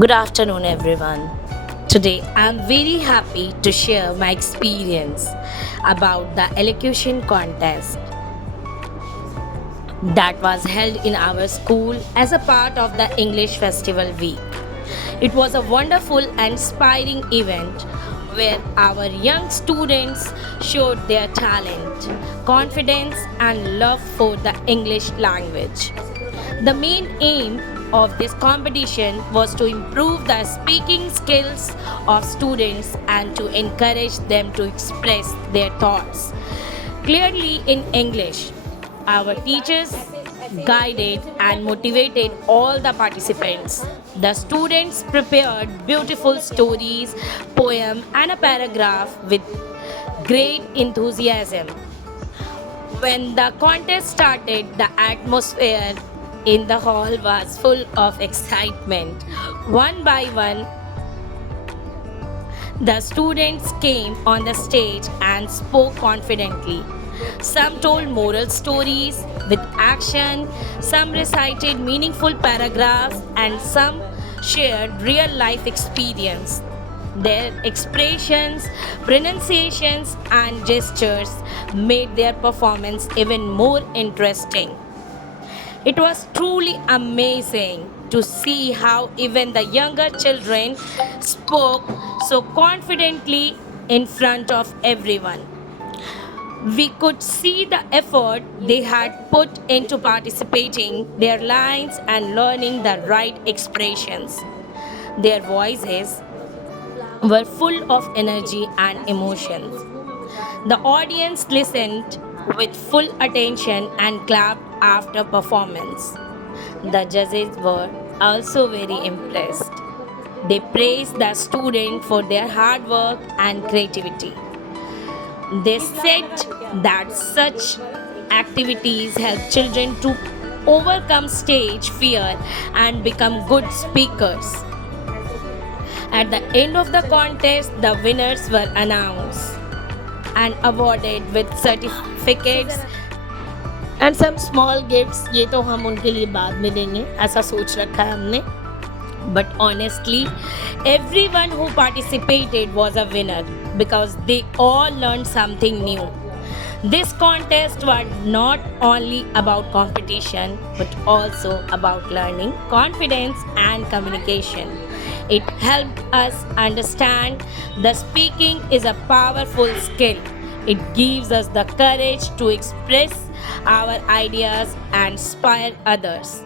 Good afternoon, everyone. Today, I'm very happy to share my experience about the elocution contest that was held in our school as a part of the English Festival Week. It was a wonderful and inspiring event where our young students showed their talent, confidence, and love for the English language. The main aim of this competition was to improve the speaking skills of students and to encourage them to express their thoughts clearly in English. Our teachers guided and motivated all the participants. The students prepared beautiful stories, poem and a paragraph with great enthusiasm. When the contest started, the atmosphere in the hall was full of excitement. One by one, the students came on the stage and spoke confidently. Some told moral stories with action, some recited meaningful paragraphs, and some shared real life experience. Their expressions, pronunciations, and gestures made their performance even more interesting. It was truly amazing to see how even the younger children spoke so confidently in front of everyone. We could see the effort they had put into participating, their lines, and learning the right expressions. Their voices were full of energy and emotions. The audience listened with full attention and clapped after performance. The judges were also very impressed. They praised the student for their hard work and creativity. They said that such activities help children to overcome stage fear and become good speakers. At the end of the contest, the winners were announced and awarded with certificates and some small gifts. ये तो हम उनके लिए बाद में देंगे, ऐसा सोच रखा है हमने. But honestly, everyone who participated was a winner because they all learned something new. This contest was not only about competition but also about learning, confidence, and communication. It helped us understand that speaking is a powerful skill. It gives us the courage to express our ideas and inspire others.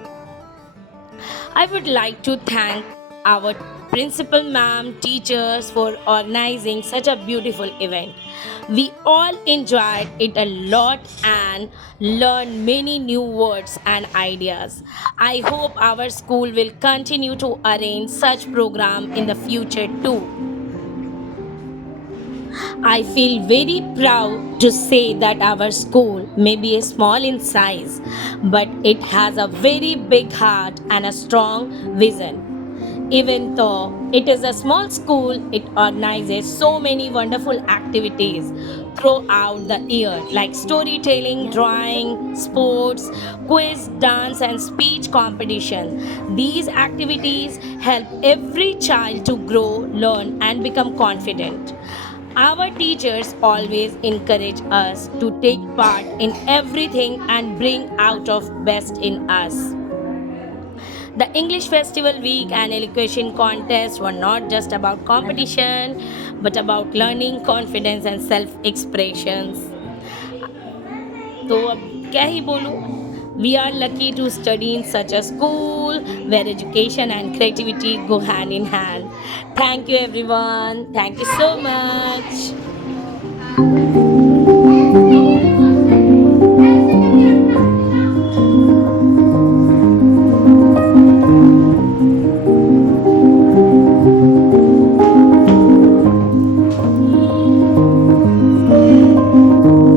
I would like to thank our principal ma'am, teachers for organizing such a beautiful event. We all enjoyed it a lot and learned many new words and ideas. I hope our school will continue to arrange such program in the future too. I feel very proud to say that our school may be small in size, but it has a very big heart and a strong vision. Even though it is a small school, it organizes so many wonderful activities throughout the year like storytelling, drawing, sports, quiz, dance, and speech competition. These activities help every child to grow, learn, and become confident. Our teachers always encourage us to take part in everything and bring out of best in us. The English Festival Week and Elocution Contest were not just about competition but about learning, confidence and self-expressions. तो अब क्या ही बोलूँ. We are lucky to study in such a school where education and creativity go hand in hand. Thank you everyone. Thank you so much.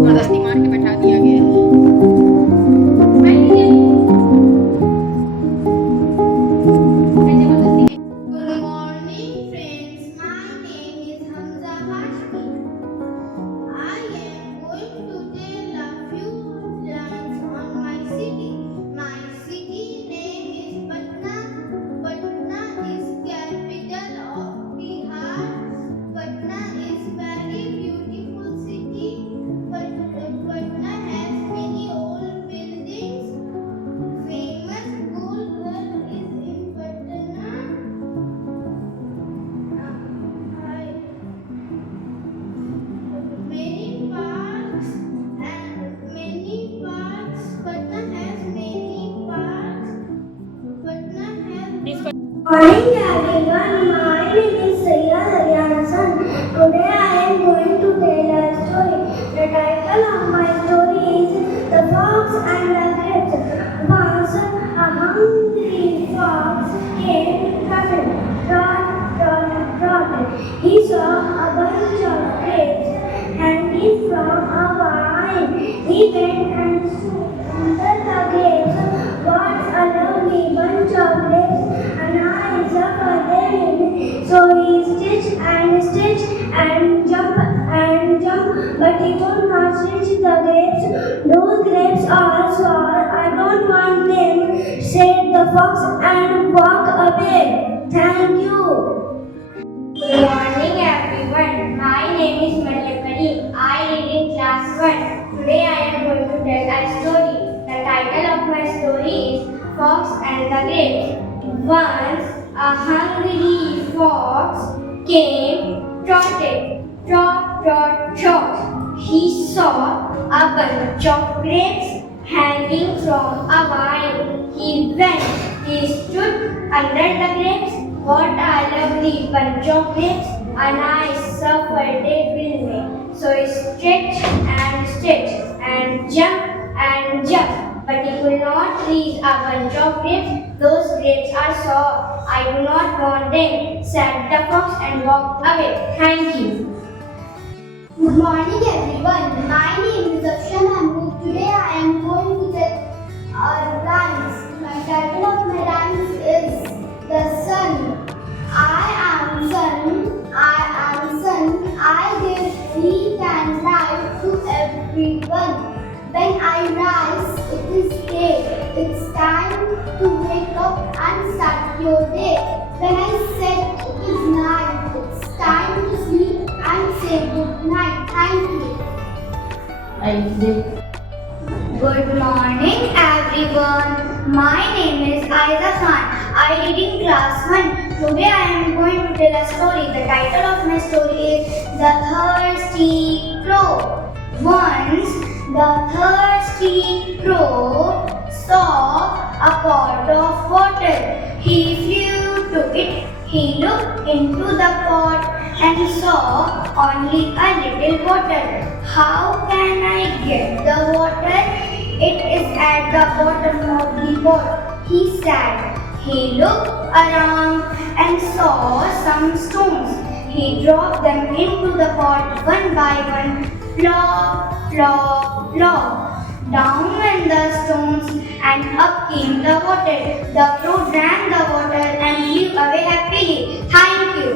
जबरदस्ती मार के बैठा दिया गया है. Good morning, friends. My name is Hamza Hashmi. I Morning everyone, my name is Sayyad Aryan Hassan. Today I am going to tell a story. The title of my story is The Fox and the Grapes. Once a hungry fox came trotting. He saw a bunch of grapes hanging from a vine. He went and stood under the grapes. What a lovely bunch of grapes! And I suffer them. So he stitched and jumped, but he could not reach the grapes. Those grapes are sour. I don't want them, said the fox and walked away. Thank you. Good morning everyone. My name is Maryam. I read in class 1. Today I am going to tell a story. The title of my story is Fox and the Grapes. Once a hungry fox came trotting. Trot. He saw a bunch of grapes hanging from a vine. He stood under the grapes. What a lovely bunch of grapes! A nice suffered they will make. So he stretched and jumped, but he could not reach a bunch of grapes. Those grapes are sour. I do not want them, said the fox and walked away. Thank you. Good morning everyone. My name is Akshay Mahmood. Today I am going to tell a rhymes. My title of my rhymes is The Sun. I am sun. I give heat and light to everyone. When I rise, it is day. It's time to wake up and start your day. When I set, it is night. It's time to sleep and say good night. Thank you. Good morning everyone. My name is Aiza Khan. I read in class 1. Today I am going to tell a story. The title of my story is The Thirsty Crow. Once the thirsty crow saw a pot of water. He flew to it. He looked into the pot and saw only a little water. How can I get the water? It is at the bottom of the pot, he said. He looked around and saw some stones. He dropped them into the pot one by one. Plop, plop, plop. Down went the stones and up came the water. The crow drank the water and flew away happily. Thank you.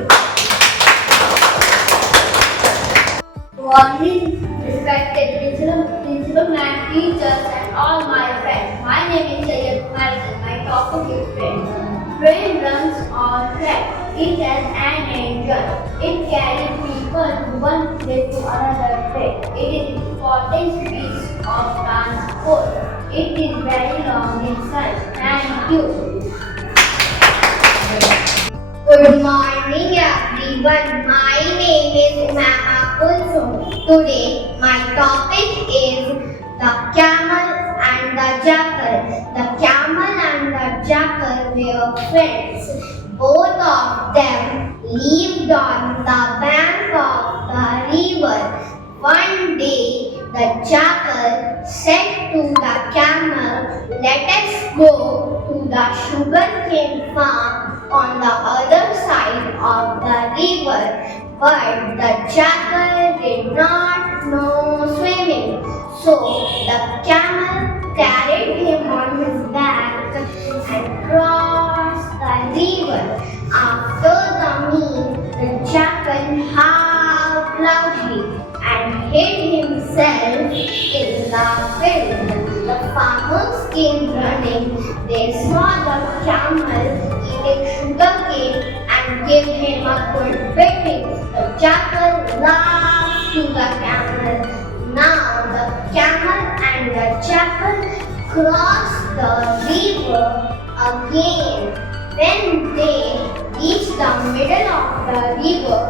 Morning, respected principal, math teachers, and all my friends. My name is Sayyid Kumaran. My topic is friends. Train runs on track. It has an engine. It carries people from one place to another place. It is important piece of transport. It is very long in size. Thank you. Good morning everyone. My name is Mama Kulsum. Today my topic is the camel and the jackal. The camel and the jackal were friends. Both of them lived on the bank of the river. One day the jackal said to the camel, "Let us go to the sugarcane farm on the other side of the river." But the jackal did not know swimming, so the camel carried him on his back and crossed the river. After the meal, the jackal howled loudly and hid himself in the field. The farmers came running. They saw the camel eating sugarcane and gave him a good beating. The jackal laughed to the camel. Now the camel and the jackal crossed the river again. When they reached the middle of the river,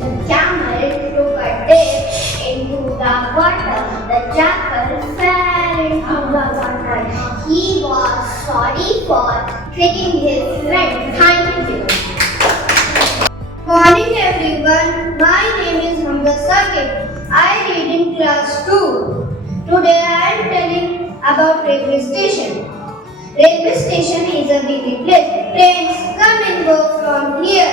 the camel took a dip into the water. The jackal fell fell into the water. He was sorry for tricking his friend. Thank you. Morning everyone. My name is Hamza Sakib. I read in class 2. Today I am telling about railway station. Railway station is a busy place. Trains come and go from here.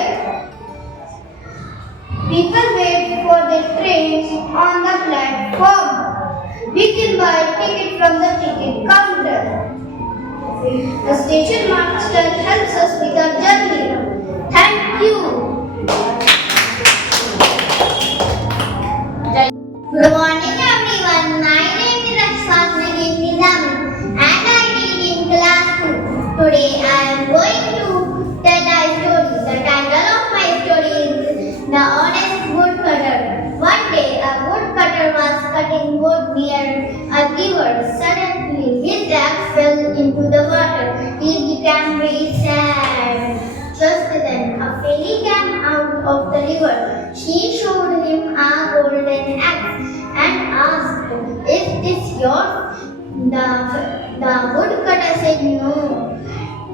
People wait for their trains on the platform. We can buy a ticket from the ticket counter. The station master helps us with our journey. Thank you. Good morning everyone. My name is Ashfaq Nagin Nizami and I read in class 2. Today I am going to tell a story. The title of my story is The Honest Woodcutter. One day a woodcutter was cutting wood near a river. Suddenly his axe fell into the water. He became very sad. Just then a fairy came out of the river. She showed him a golden axe and asked, "Is this yours?" The woodcutter said no.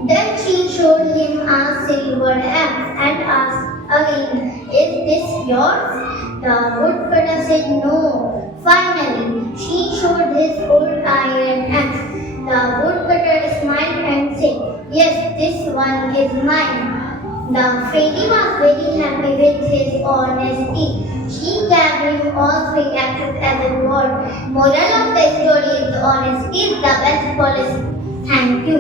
Then she showed him a silver axe and asked again, "Is this yours?" The woodcutter said no. Finally, she showed his old iron axe. The woodcutter smiled and said, "Yes, this one is mine." The fairy was very happy with his honesty. She gave him all 3 axes as a reward. Moral of the story is honesty is the best policy. Thank you.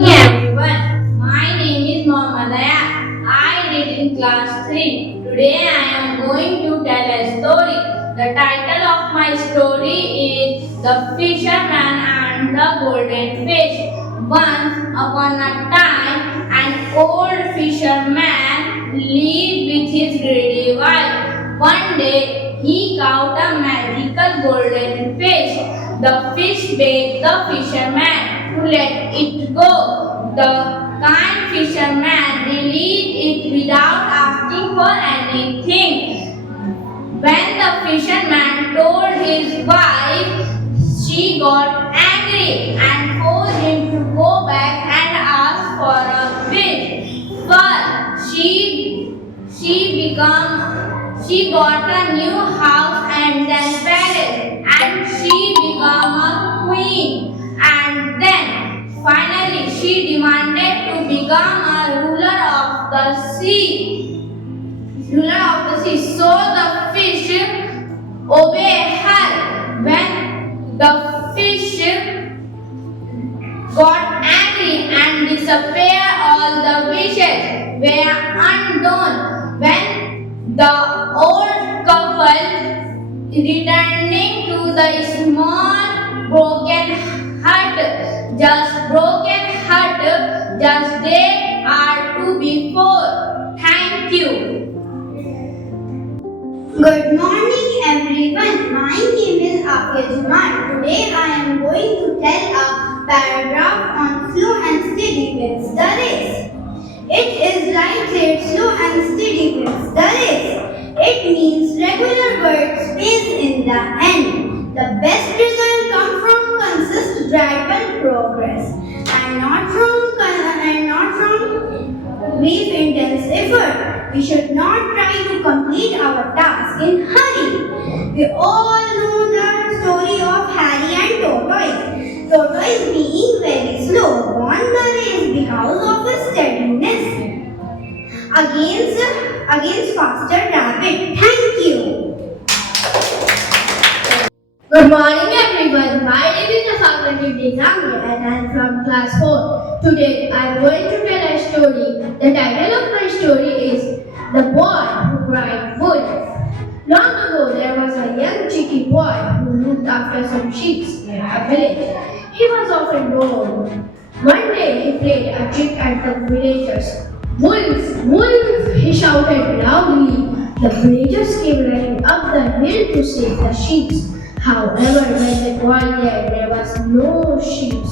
Hey everyone, my name is Mohammad Aya. I read in class 3. Today I am going to tell a story. The title of my story is The Fisherman and the Golden Fish. Once upon a time, an old fisherman lived with his greedy wife. One day, he caught a magical golden fish. The fish begged the fisherman to let it go. The kind fisherman released it without asking for anything. When the fisherman told his wife, she got angry and forced him to go back and ask for a fish. First, she got a new house and then palace, and she became a queen. And then finally she demanded to become a ruler of the sea. So the fish obeyed her. When the fish got angry and disappeared, all the wishes were undone. When the old couple returning to the small broken hut, just they are to before. Thank you. Good morning everyone. My name is Afia Jamal. Today I am going to tell a paragraph on slow and steady wins the race. It is like that slow and steady wins the race. It means regular work space in the end. The best result comes from consistent gradual progress and not from brief intense effort. We should not try to complete our task in hurry. We all know the story of Harry and Tortoise. Tortoise being very slow won the race because of his steadiness against faster rabbit. Thank you. Good morning everyone. My name is Ashfaq Nagin Nizami and I am from class 4. Today I am going to tell a story. The title of my story is The Boy Who Cried Wolf. Long ago there was a young cheeky boy who looked after some sheep near a village. He was often bored. One day he played a trick at the villagers. "Wolf! Wolf!" he shouted loudly. The villagers came running up the hill to save the sheep. However, when they got there was no sheep.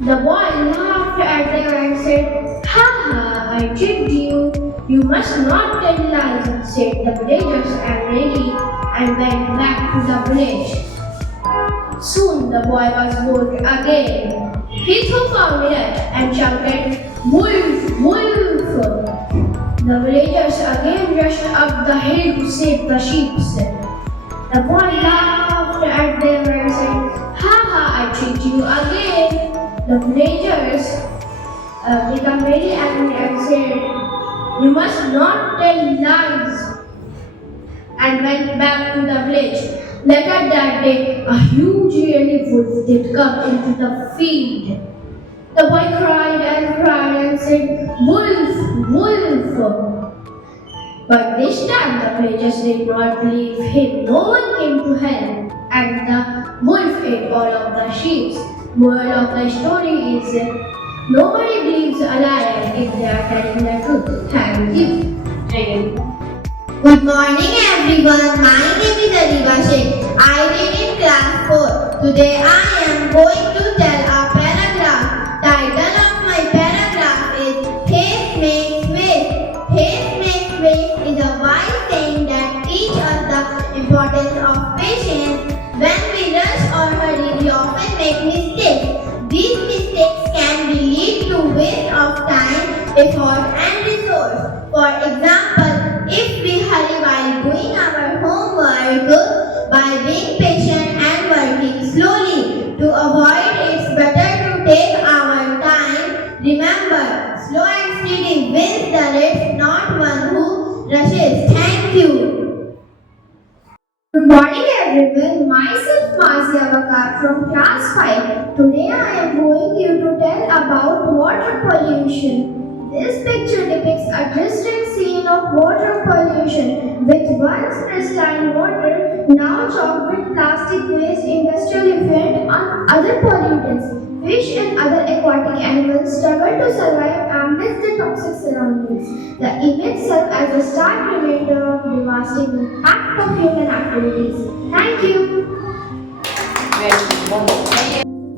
The boy laughed at them and said, "Ha ha, I tricked you. You must not tell lies," said the villagers angrily and went back to the village. Soon the boy was bored again. He threw for a minute and shouted, "Wolf! Wolf!" The villagers again rushed up the hill to save the sheep. The boy laughed at them and said, "Ha ha, I tricked you again." The villagers became very angry and said, "You must not tell lies," and went back to the village. Later that day, a huge yellow wolf did come into the field. The boy cried and said, "Wolf, wolf!" But this time the villagers did not believe him. No one came to help, and the wolf ate all of the sheep. Moral of the story is nobody believes a liar if they are telling the truth. Thank you. Good morning everyone. My name is Ariba Sheikh. I read in class 4. Today I am going to tell a paragraph. Title of my paragraph is Haste Makes Waste. Haste makes waste is a wise saying that teaches us the importance of patience. When we rush or hurry, we often make mistakes. These mistakes can be lead to waste of time, effort and resource. For example, if we hurry while doing our homework, by being patient and working slowly to avoid, it's better to take our time. Remember, slow and steady wins the race, not one who rushes. Thank you. Good morning everyone, myself Mazia Bakar from class 5. Today I am going you to tell about water pollution. This picture depicts a distant scene of water pollution with once pristine water now choked with plastic waste, industrial effluent and other pollutants. Fish and other aquatic animals struggle to survive amidst the toxic surroundings. The image serves as a stark reminder of devastating impact of human activities. Thank you.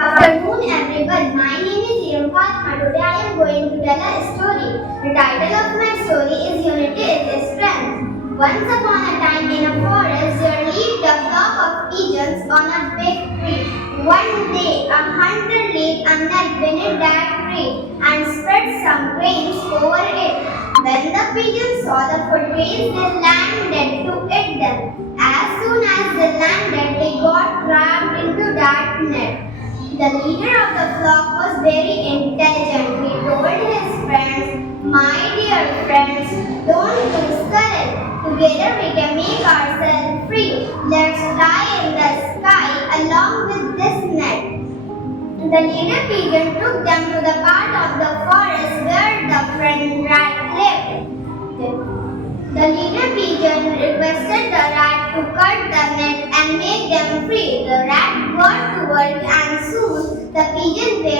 Afternoon everyone, my name is Iram Fatma. Today I am going to tell a story. The title of my story is Unity is Strength. Once upon a time in a forest there lived a flock of pigeons on a big tree. One day a hunter laid a net beneath that tree and spread some grains over it. When the pigeons saw the food grains, they landed to eat them. As soon as they landed, they got trapped into that net. The leader of the flock was very intelligent. He told his friends, "My dear friends, don't discourage. Together we can make ourselves free. Let's fly in the sky along with this net." The leader pigeon took them to the part of the forest where the friend rat lived. The leader pigeon requested the rat to cut the net and make them free. The rat got to work and soon the pigeons were